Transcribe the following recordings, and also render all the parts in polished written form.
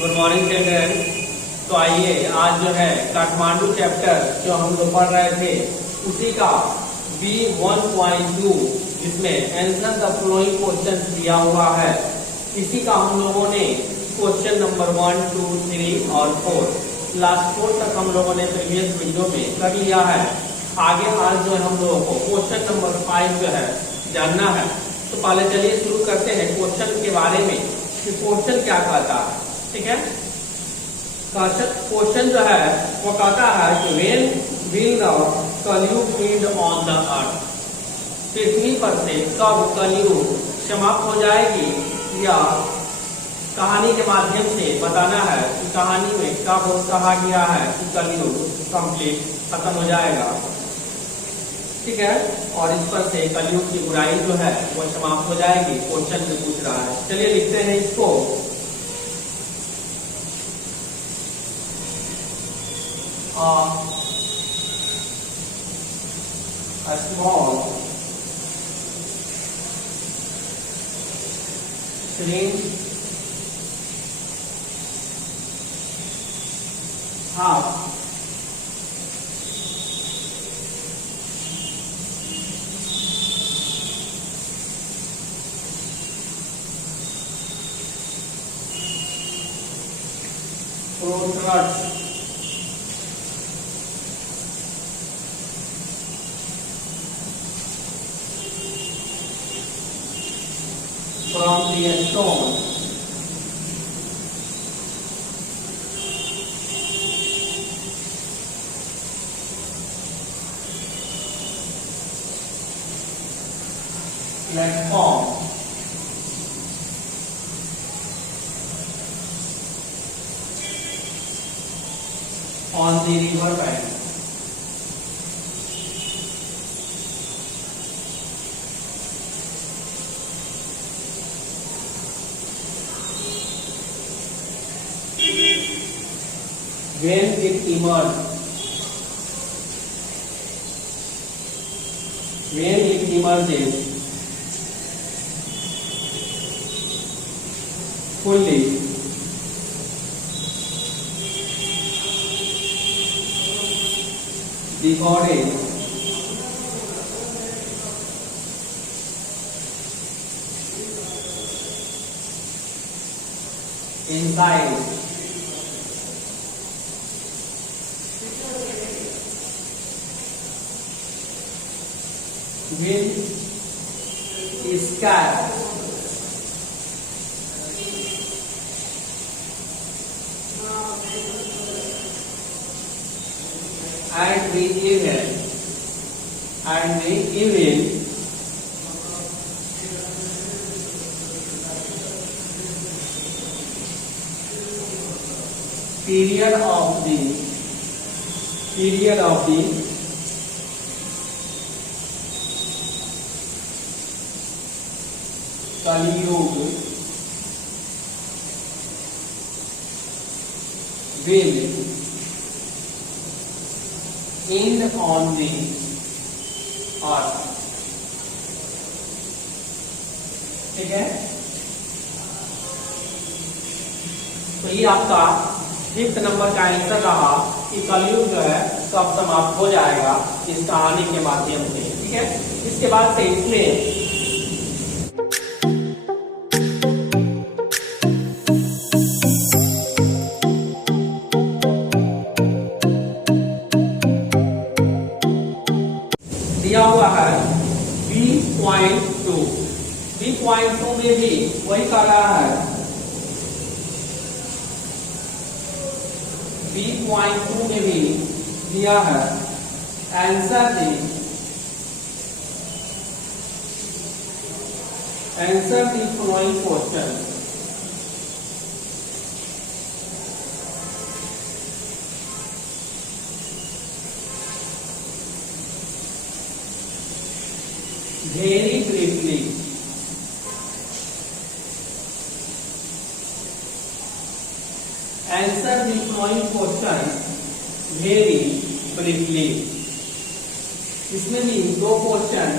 Good morning children. तो आइए आज जो है काठमांडू चैप्टर जो हम लोग पढ़ रहे थे उसी का B1.2 जिसमें आंसर द फॉलोइंग क्वेश्चन दिया हुआ है, इसी का हम लोगों ने क्वेश्चन नंबर 1, 2, 3 और 4 लास्ट 4 तक हम लोगों ने प्रीवियस वीडियो में कर लिया है। आगे आज जो है हम लोगों को क्वेश्चन नंबर 5 जो है जानना है। तो पहले चलिए शुरू करते हैं क्वेश्चन के बारे में कि क्वेश्चन क्या कहता है। ठीक है, क्वेश्चन जो है वो कहता है कि व्हेन विल द कलयुग एंड ऑन द अर्थ, पृथ्वी पर से कब कलयुग समाप्त हो जाएगी, या कहानी के माध्यम से बताना है कि कहानी में कब कहा गया है कि कलयुग कंप्लीट खत्म हो जाएगा। ठीक है, और इस पर से कलयुग की बुराई जो है वो समाप्त हो जाएगी, क्वेश्चन में पूछ रहा है। चलिए लिखते हैं इसको। A small shrimp half protruded from the stone platform on the river bank. When it emerges fully decoded inside will escape and the evil period of the Kaliyug will end on the earth. ठीक है, तो ये आपका 5th number का answer रहा कि कलयुग जो है कब समाप्त हो जाएगा इस कहानी के माध्यम से। ठीक है, इसके बाद से इसमें दिया हुआ है B.2 में भी वही कर रहा है। B.2 में भी दिया है answer the following question. Very briefly, answer the following question very briefly. इसमें भी 2 क्वेश्चन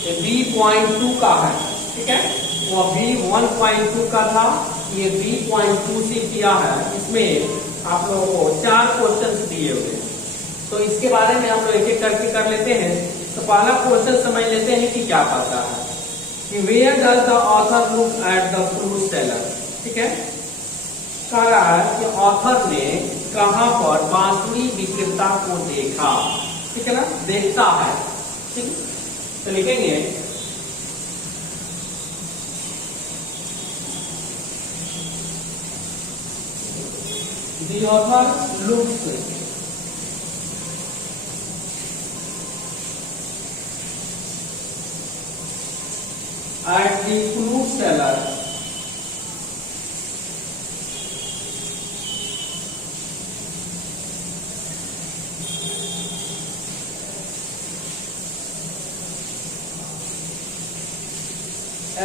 ये B.2 का है, ठीक है। वो B.1.2 का था, ये B.2 से किया है। इसमें आप लोगों को 4 क्वेश्चन दिए हुए हैं, तो इसके बारे में हम लोग एक एक करके कर लेते हैं। तो पहला क्वेश्चन समझ लेते हैं कि क्या कहता है कि where does the author look at the fruit seller, ठीक है। कह रहा है कि ऑथर ने कहां पर बांसुरी विक्रेता को देखा, ठीक है ना, देखता है, ठीक। तो लिखेंगे the author looks at the fruit seller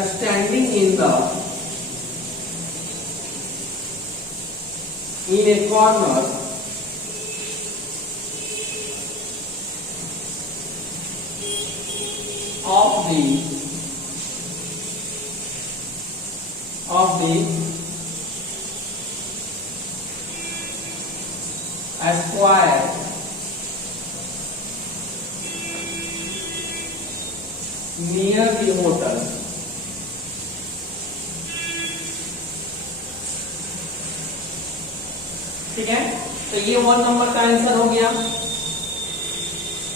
standing in a corner of the square near the hotel, ठीक है। तो ये 1 नंबर का आंसर हो गया।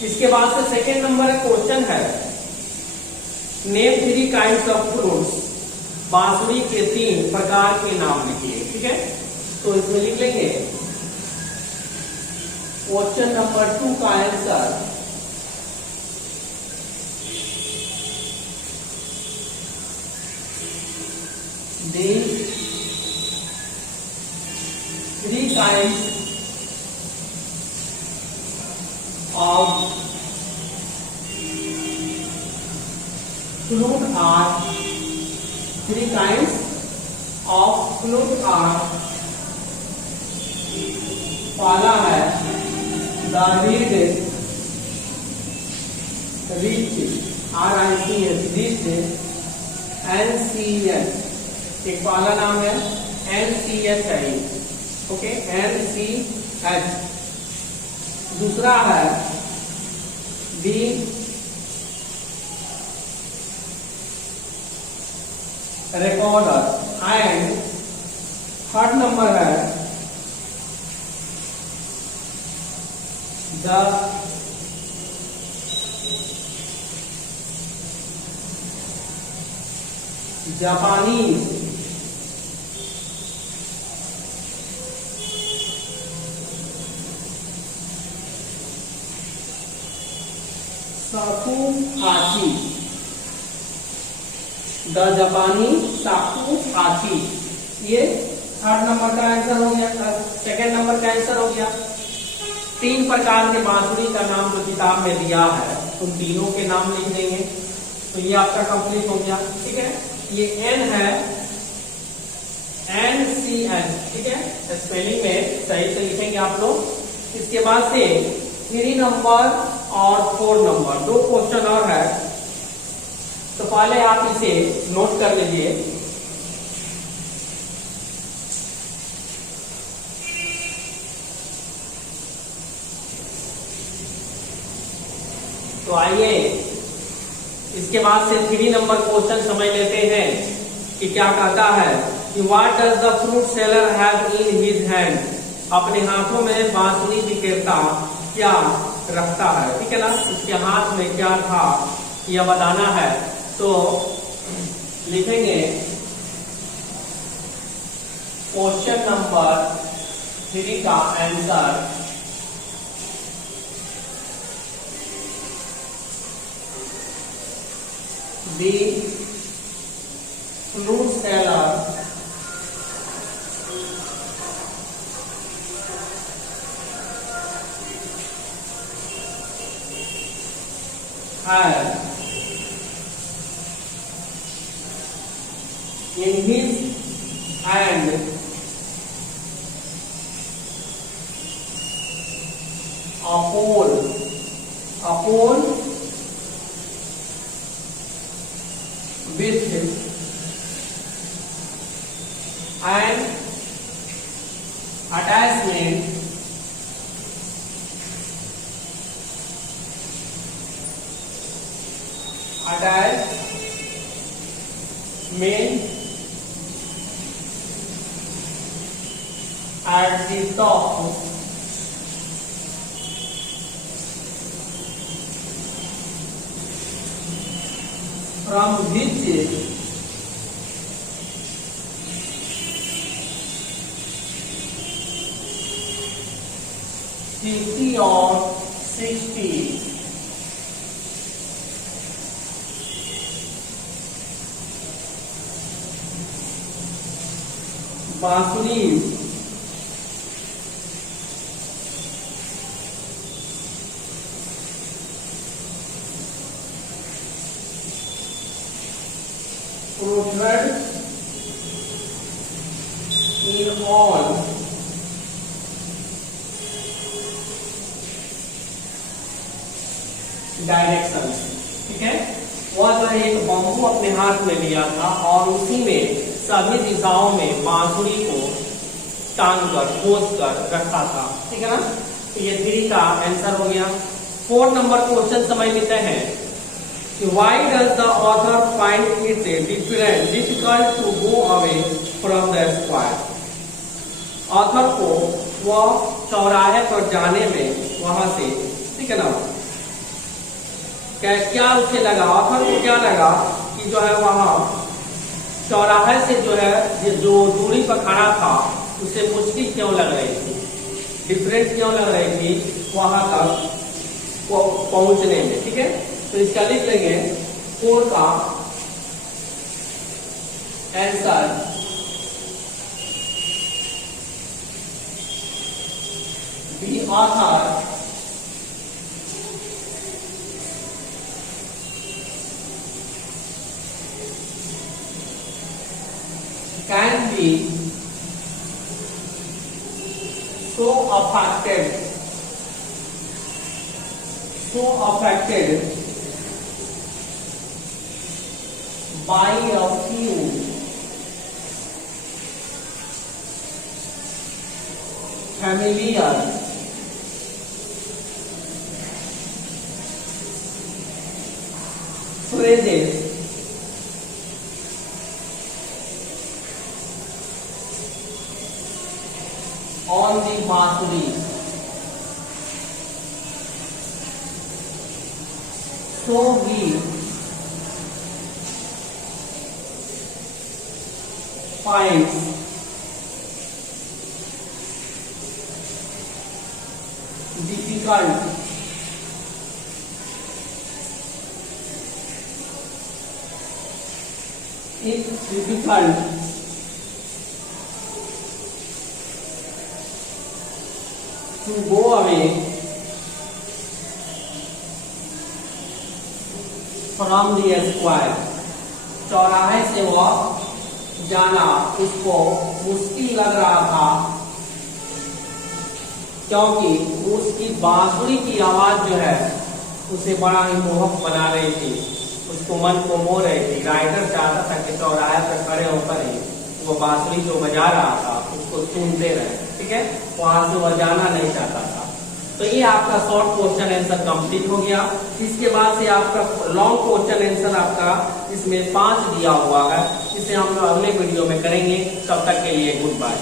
इसके बाद से सेकेंड नंबर क्वेश्चन है नेम 3 काइंड्स ऑफ फ्रूट्स, बांसुरी के 3 प्रकार के नाम लिखिए, ठीक है। तो इसमें लिख लेंगे क्वेश्चन नंबर 2 का answer the 3 kinds of fruit are 3 kinds of fruit are पहला है the reed rich NCS, एक पहला नाम है NCS है, ओके, NCH। दूसरा है दी रिकॉर्डर एंड थर्ड नंबर है द जापानीज शाकुहाची, द जापानी शाकुहाची। ये थर्ड नंबर का आंसर हो गया, सेकेंड नंबर का आंसर हो गया। 3 प्रकार के बांसुरी का नाम जो किताब में दिया है उन तीनों के नाम लिख देंगे, तो ये आपका कंप्लीट हो गया, ठीक है। ये N है NCN, ठीक है, स्पेलिंग में सही से लिखेंगे आप लोग। इसके बाद से 3 नंबर और 4 नंबर 2 क्वेश्चन और है, तो पहले आप इसे नोट कर लीजिए। तो आइए इसके बाद से 3 नंबर क्वेश्चन समझ लेते हैं कि क्या कहता है कि what does the fruit seller have in his hand, अपने हाथों में बांसुरी विक्रेता क्या रखता है, ठीक है ना। उसके हाथ में क्या था यह बताना है, तो लिखेंगे क्वेश्चन नंबर 3 का answer the fruit seller had in his hand a pole with an attachment at the top from which $50 or $60 बांसुरी protrude in all डायरेक्शन। ठीक है, वह जो है एक बम्बू अपने हाथ में लिया था और उसी में सभी दिशाओं में बांसुरी को टांग कर खोस कर रखा था। ठीक है ना, तो ये 3 का आंसर हो गया। 4 नंबर क्वेश्चन समझ लेते हैं कि why does the author find it difficult to go away from the square? Author को वह चौराहे पर जाने में वहां से, ठीक है ना, क्या उसे लगा, ऑथर को क्या लगा कि जो है वहां चौराहे से जो है जो दूरी पर खड़ा था उसे मुश्किल क्यों लग रही थी, डिफरेंट क्यों लग रही थी वहां तक पहुंचने में। ठीक है, तो इसका लिख लेंगे 4 का answer the author can be so affected by a few familiar phrases on the bansuri, so he finds difficult to go away from the square। चौराहे से वह जाना उसको मुश्किल लग रहा था क्योंकि उसकी बांसुरी की आवाज जो है उसे बड़ा ही मोहक बना रही थी, उसको मन को मोह रही थी। राइटर चाहता था कि चौराहे पर खड़े होकर ही वो बांसुरी जो बजा रहा था उसको सुनते रहे। ठीक है, वहां से वह जाना नहीं चाहता था। तो ये आपका शॉर्ट क्वेश्चन आंसर कंप्लीट हो गया। इसके बाद से आपका लॉन्ग क्वेश्चन आंसर आपका इसमें 5 दिया हुआ है, इसे हम लोग अगले वीडियो में करेंगे। तब तक के लिए गुड बाय।